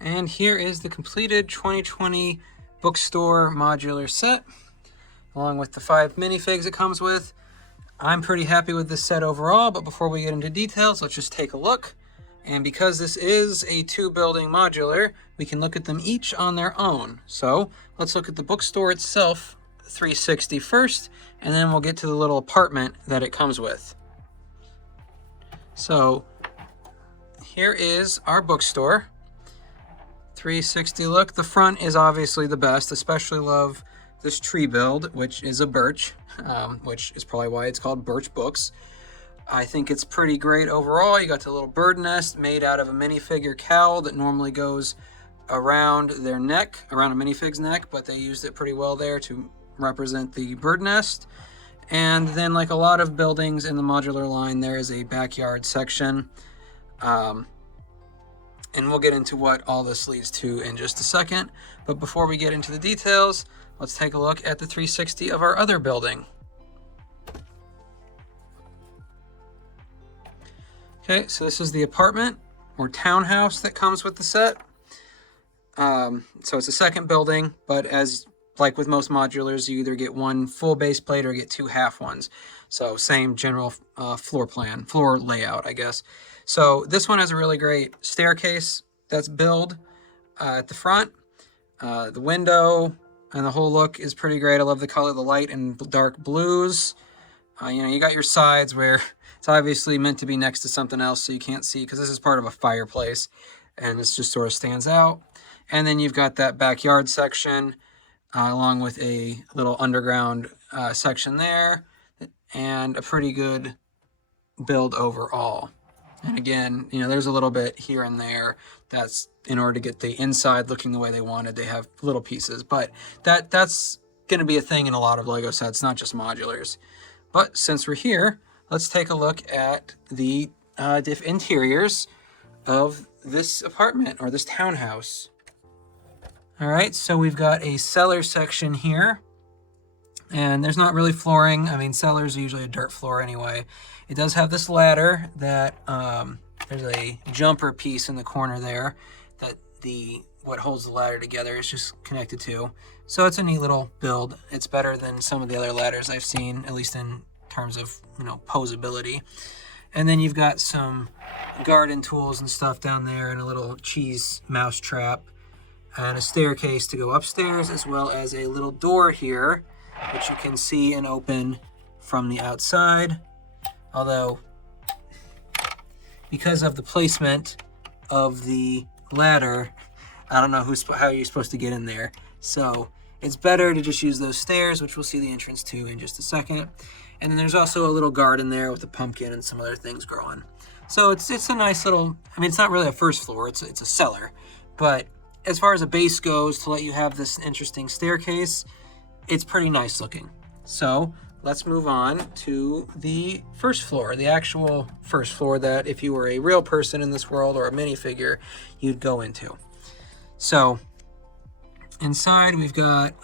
And here is the completed 2020 bookstore modular set, along with the 5 minifigs it comes with. I'm pretty happy with this set overall, but before we get into details, let's just take a look. And because this is a 2-building modular, we can look at them each on their own. So let's look at the bookstore itself, 360 first, and then we'll get to the little apartment that it comes with. So here is our bookstore. 360 look. The front is obviously the best. Especially love this tree build, which is a birch, which is probably why it's called Birch Books. I think it's pretty great overall. You got the little bird nest made out of a minifigure cowl that normally goes around their neck, around a minifig's neck, but they used it pretty well there to represent the bird nest. And then, like a lot of buildings in the modular line, there is a backyard section. And we'll get into what all this leads to in just a second. But before we get into the details, let's take a look at the 360 of our other building. Okay, so this is the apartment or townhouse that comes with the set. So it's a second building, but as like with most modulars, you either get one full base plate or get 2 half ones. So same general floor layout, I guess. So this one has a really great staircase that's built at the front. The window and the whole look is pretty great. I love the color of the light and dark blues. You got your sides where it's obviously meant to be next to something else so you can't see, because this is part of a fireplace and this just sort of stands out. And then you've got that backyard section along with a little underground section there, and a pretty good build overall. And again, there's a little bit here and there that's in order to get the inside looking the way they wanted. They have little pieces, but that's going to be a thing in a lot of Lego sets, not just modulars. But since we're here, let's take a look at the interiors of this apartment or this townhouse. All right, so we've got a cellar section here, and there's not really flooring. I mean, cellars are usually a dirt floor anyway. It does have this ladder that there's a jumper piece in the corner there that what holds the ladder together is just connected to. So it's a neat little build. It's better than some of the other ladders I've seen, at least in terms of posability. And then you've got some garden tools and stuff down there, and a little cheese mouse trap, and a staircase to go upstairs, as well as a little door here, which you can see and open from the outside. Although, because of the placement of the ladder, I don't know how you're supposed to get in there. So it's better to just use those stairs, which we'll see the entrance to in just a second. And then there's also a little garden there with a pumpkin and some other things growing. So it's a nice little, it's not really a first floor, it's a cellar. But as far as a base goes, to let you have this interesting staircase, it's pretty nice looking. So let's move on to the first floor, the actual first floor that if you were a real person in this world or a minifigure, you'd go into. So inside we've got,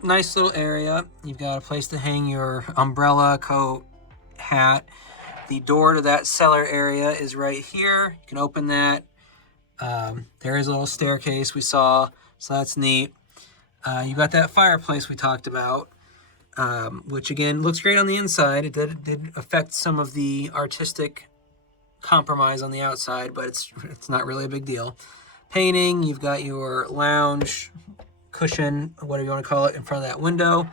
nice little area. You've got a place to hang your umbrella, coat, hat. The door to that cellar area is right here. You can open that. There is a little staircase we saw, so that's neat. You got that fireplace we talked about, which again looks great on the inside. It did affect some of the artistic compromise on the outside, but it's not really a big deal. Painting, you've got your lounge cushion, whatever you want to call it, in front of that window.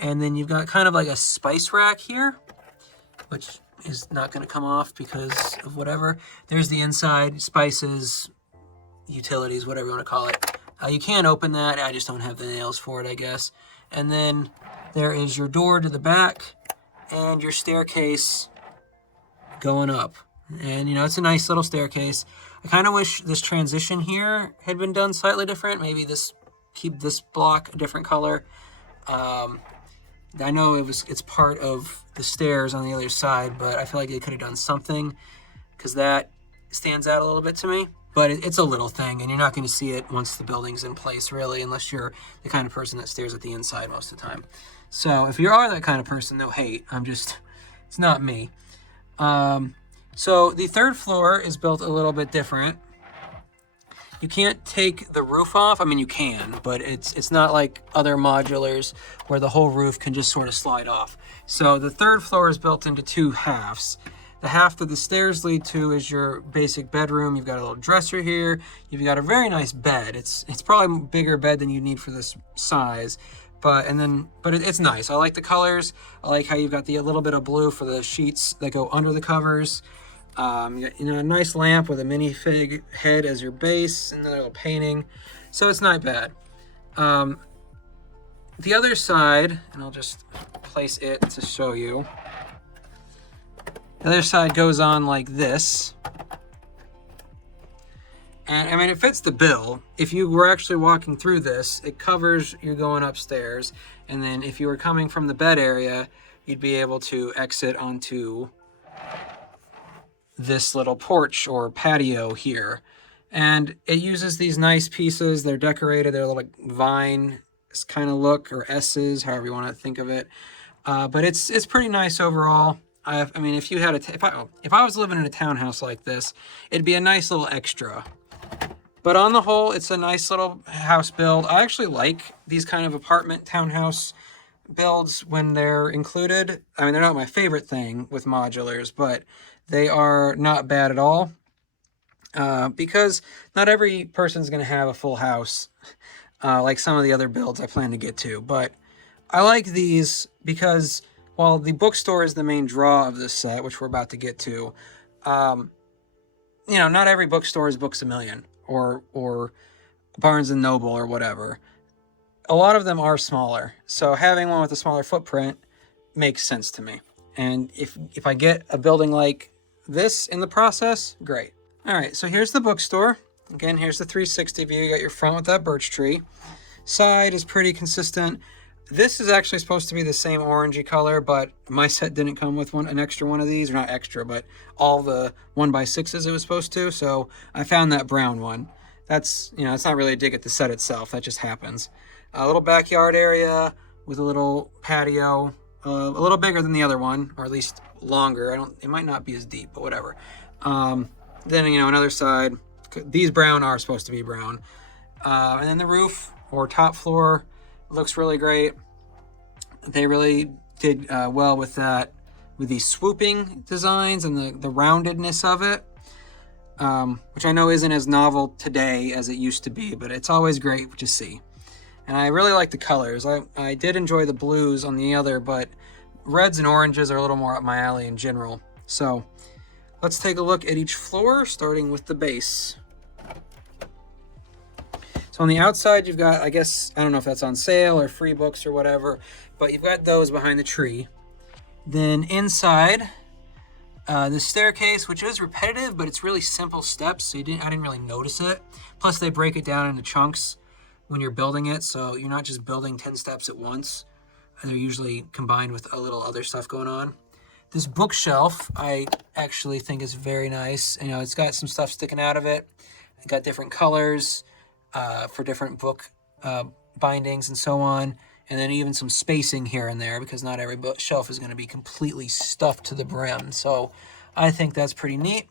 And then you've got kind of like a spice rack here, which is not going to come off because of whatever. There's the inside, spices, utilities, whatever you want to call it. You can open that. I just don't have the nails for it, I guess. And then there is your door to the back and your staircase going up. And, it's a nice little staircase. I kind of wish this transition here had been done slightly different. Maybe keep this block a different color. I know it's part of the stairs on the other side, but I feel like they could have done something because that stands out a little bit to me. But it's a little thing, and you're not going to see it once the building's in place, really, unless you're the kind of person that stares at the inside most of the time. So if you are that kind of person, no hate. It's not me. So the third floor is built a little bit different. You can't take the roof off. I mean, you can, but it's not like other modulars where the whole roof can just sort of slide off. So the third floor is built into two halves. The half that the stairs lead to is your basic bedroom. You've got a little dresser here. You've got a very nice bed. It's probably a bigger bed than you need for this size, but it's nice. I like the colors. I like how you've got a little bit of blue for the sheets that go under the covers. You got, a nice lamp with a minifig head as your base and a little painting. So it's not bad. The other side, and I'll just place it to show you. The other side goes on like this. And I mean, it fits the bill. If you were actually walking through this, it covers you going upstairs. And then if you were coming from the bed area, you'd be able to exit onto this little porch or patio here. And it uses these nice pieces. They're decorated. They're like vine kind of look, or S's, however you want to think of it. But it's pretty nice overall. I mean, if you had if I was living in a townhouse like this, it'd be a nice little extra. But on the whole, it's a nice little house build. I actually like these kind of apartment townhouse builds when they're included. I mean, they're not my favorite thing with modulars, but they are not bad at all. Because not every person's going to have a full house like some of the other builds I plan to get to. But I like these because while the bookstore is the main draw of this set, which we're about to get to, not every bookstore is Books A Million or Barnes & Noble or whatever. A lot of them are smaller. So having one with a smaller footprint makes sense to me. And if I get a building like this in the process, great. All right, so here's the bookstore. Again, here's the 360 view. You got your front with that birch tree. Side is pretty consistent. This is actually supposed to be the same orangey color, but my set didn't come with an extra one of these, or not extra, but all the 1x6s it was supposed to. So I found that brown one. That's, it's not really a dig at the set itself. That just happens. A little backyard area with a little patio, a little bigger than the other one, or at least longer. It might not be as deep, but whatever. Then, another side. These brown are supposed to be brown. And then the roof or top floor looks really great. They really did well with that, with these swooping designs and the roundedness of it, which I know isn't as novel today as it used to be, but it's always great to see. And I really like the colors. I did enjoy the blues on the other, but reds and oranges are a little more up my alley in general. So let's take a look at each floor, starting with the base. So on the outside, you've got, I don't know if that's on sale or free books or whatever, but you've got those behind the tree. Then inside, the staircase, which is repetitive, but it's really simple steps, so I didn't really notice it. Plus, they break it down into chunks when you're building it, so you're not just building 10 steps at once. They're usually combined with a little other stuff going on. This bookshelf, I actually think is very nice. It's got some stuff sticking out of it. It's got different colors for different book bindings and so on. And then even some spacing here and there, because not every shelf is going to be completely stuffed to the brim. So I think that's pretty neat.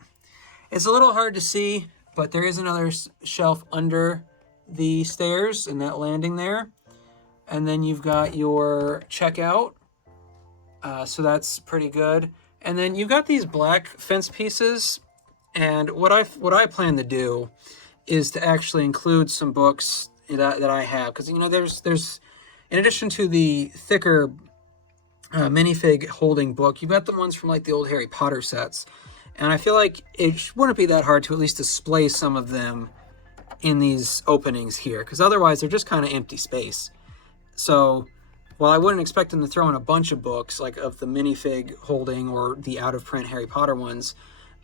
It's a little hard to see, but there is another shelf under the stairs and that landing there. And then you've got your checkout. So that's pretty good. And then you've got these black fence pieces. And what I plan to do is to actually include some books that I have. Because, there's in addition to the thicker minifig holding book, you've got the ones from like the old Harry Potter sets. And I feel like it wouldn't be that hard to at least display some of them in these openings here. Because otherwise they're just kind of empty space. So while I wouldn't expect them to throw in a bunch of books like of the minifig holding or the out-of-print Harry Potter ones,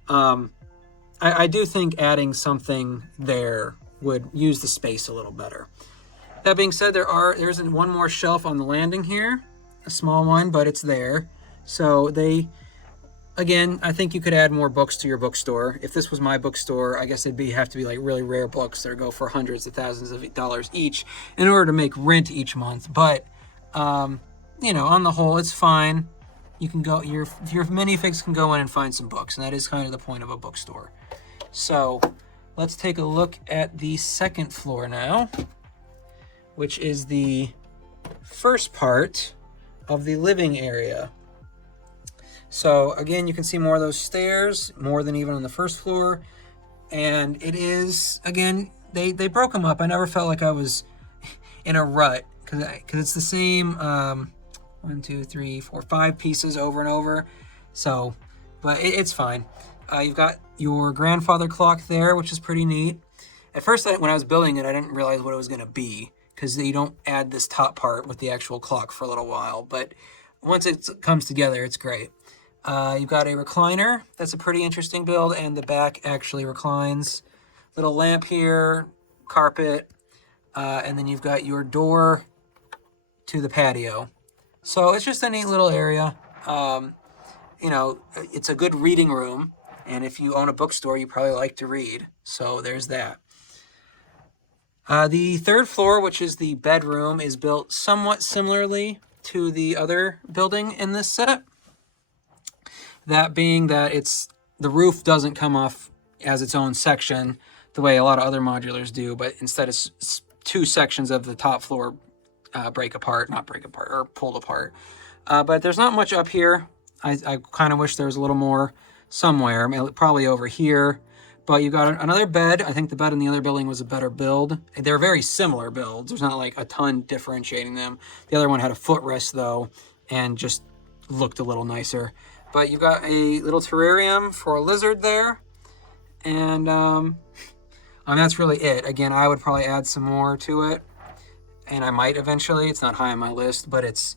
I do think adding something there would use the space a little better. That being said, there's one more shelf on the landing here, a small one, but it's there. So again, I think you could add more books to your bookstore. If this was my bookstore, I guess it'd have to be like really rare books that go for hundreds of thousands of dollars each in order to make rent each month. But on the whole, it's fine. You can go, your minifigs can go in and find some books, and that is kind of the point of a bookstore. So let's take a look at the second floor now, which is the first part of the living area. So again, you can see more of those stairs, more than even on the first floor. And it is, again, they broke them up. I never felt like I was in a rut because it's the same 1, 2, 3, 4, 5 pieces over and over. So, but it's fine. You've got your grandfather clock there, which is pretty neat. At first, when I was building it, I didn't realize what it was going to be because you don't add this top part with the actual clock for a little while. But once it comes together, it's great. You've got a recliner. That's a pretty interesting build, and the back actually reclines. Little lamp here, carpet, and then you've got your door to the patio. So it's just a neat little area. You know, it's a good reading room, and if you own a bookstore, you probably like to read. So there's that. The third floor, which is the bedroom, is built somewhat similarly to the other building in this set. That being that the roof doesn't come off as its own section the way a lot of other modulars do, but instead it's 2 sections of the top floor not break apart, or pulled apart. But there's not much up here. I kind of wish there was a little more somewhere, probably over here. But you got another bed. I think the bed in the other building was a better build. They're very similar builds. There's not like a ton differentiating them. The other one had a footrest though, and just looked a little nicer. But you've got a little terrarium for a lizard there. And that's really it. Again, I would probably add some more to it. And I might eventually. It's not high on my list, but it's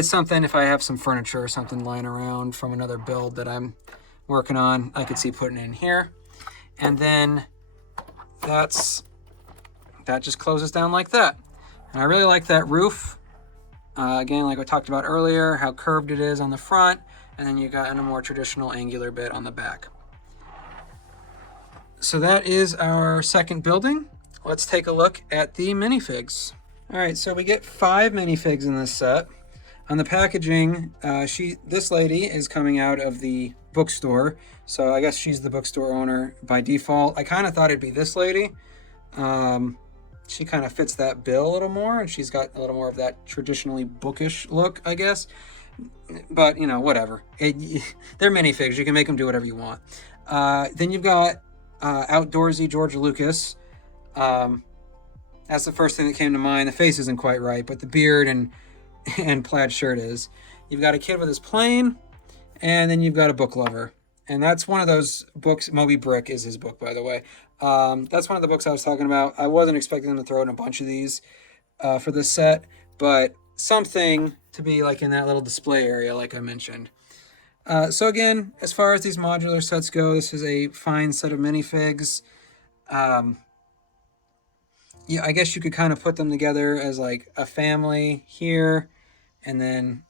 something. If I have some furniture or something lying around from another build that I'm working on, I could see putting it in here. And then that just closes down like that. And I really like that roof. Again, like I talked about earlier, how curved it is on the front. And then you got a more traditional angular bit on the back. So that is our second building. Let's take a look at the minifigs. All right, so we get 5 minifigs in this set. On the packaging, this lady is coming out of the bookstore, so I guess she's the bookstore owner by default. I kind of thought it'd be this lady. She kind of fits that bill a little more, and she's got a little more of that traditionally bookish look, I guess. But, you know, whatever. They're minifigs. You can make them do whatever you want. Then you've got outdoorsy George Lucas. That's the first thing that came to mind. The face isn't quite right, but the beard and plaid shirt is. You've got a kid with his plane, and then you've got a book lover. And that's one of those books. Moby Brick is his book, by the way. That's one of the books I was talking about. I wasn't expecting them to throw in a bunch of these for this set, but something to be like in that little display area, like I mentioned. So again, as far as these modular sets go, this is a fine set of minifigs. Yeah, I guess you could kind of put them together as like a family here, and then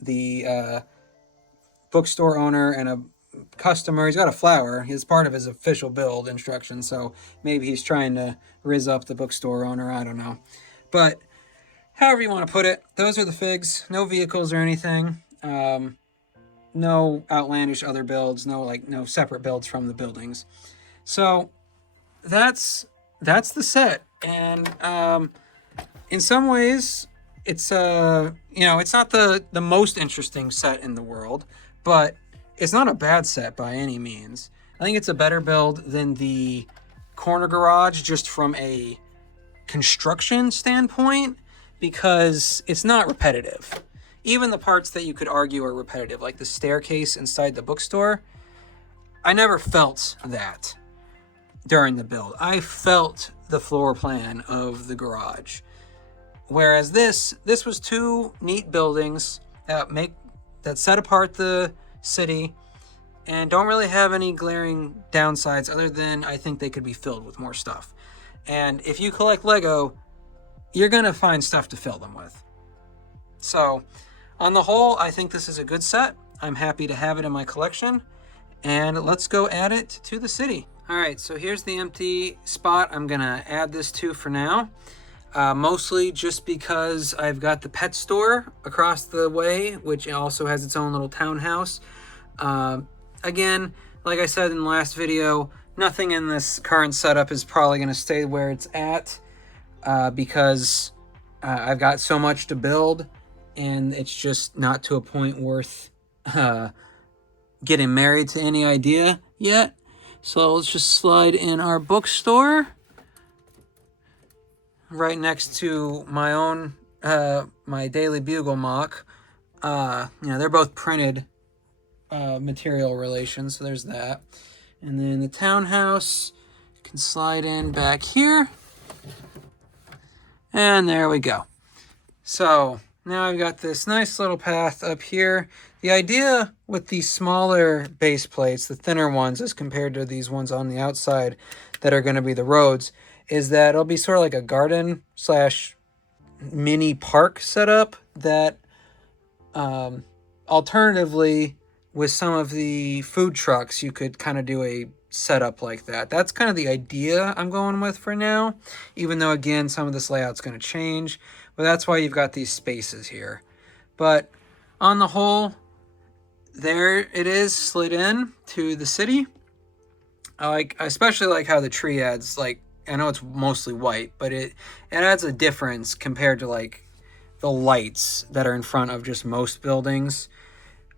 the bookstore owner and a customer. He's got a flower. He's part of his official build instructions, so maybe he's trying to rizz up the bookstore owner. I don't know. But however you want to put it, those are the figs. No vehicles or anything. No outlandish other builds. No separate builds from the buildings. So that's the set. And in some ways, it's it's not the most interesting set in the world, but it's not a bad set by any means. I think it's a better build than the corner garage just from a construction standpoint, because it's not repetitive. Even the parts that you could argue are repetitive, like the staircase inside the bookstore, I never felt that during the build. I felt the floor plan of the garage. Whereas this was 2 neat buildings that set apart the city and don't really have any glaring downsides other than I think they could be filled with more stuff. And if you collect Lego, you're going to find stuff to fill them with. So on the whole, I think this is a good set. I'm happy to have it in my collection. And let's go add it to the city. All right, so here's the empty spot I'm going to add this to for now. Mostly just because I've got the pet store across the way, which also has its own little townhouse. Again, like I said in the last video, Nothing in this current setup is probably going to stay where it's at because I've got so much to build, and it's just not to a point worth getting married to any idea yet. So let's just slide in our bookstore right next to my own my Daily Bugle mock. They're both printed material relations, so there's that. And then the townhouse can slide in back here. And there we go. So now I've got this nice little path up here. The idea with these smaller base plates, the thinner ones as compared to these ones on the outside that are going to be the roads, is that it'll be sort of like a garden slash mini park setup that alternatively with some of the food trucks you could kind of do a setup like that. That's kind of the idea I'm going with for now, even though again some of this layout's going to change, but that's why you've got these spaces here. But on the whole, there it is, slid in to the city. I especially like how the tree adds, like, I know it's mostly white, but it adds a difference compared to like the lights that are in front of just most buildings,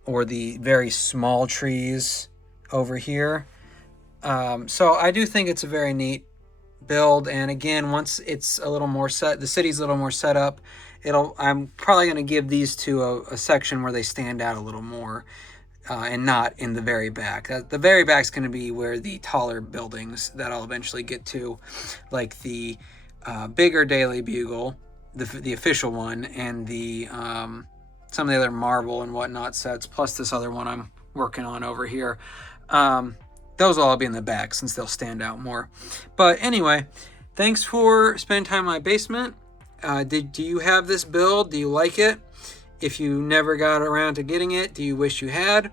or the very small trees over here. So I do think it's a very neat build. And again, once it's a little more set, the city's a little more set up, I'm probably going to give these two a section where they stand out a little more, and not in the very back. The very back's going to be where the taller buildings that I'll eventually get to, like the bigger Daily Bugle, the official one, and the some of the other marble and whatnot sets, plus this other one I'm working on over here. Those will all be in the back since they'll stand out more. But anyway, thanks for spending time in my basement. Do you have this build? Do you like it? If you never got around to getting it, do you wish you had?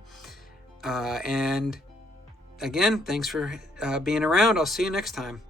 And again, thanks for being around. I'll see you next time.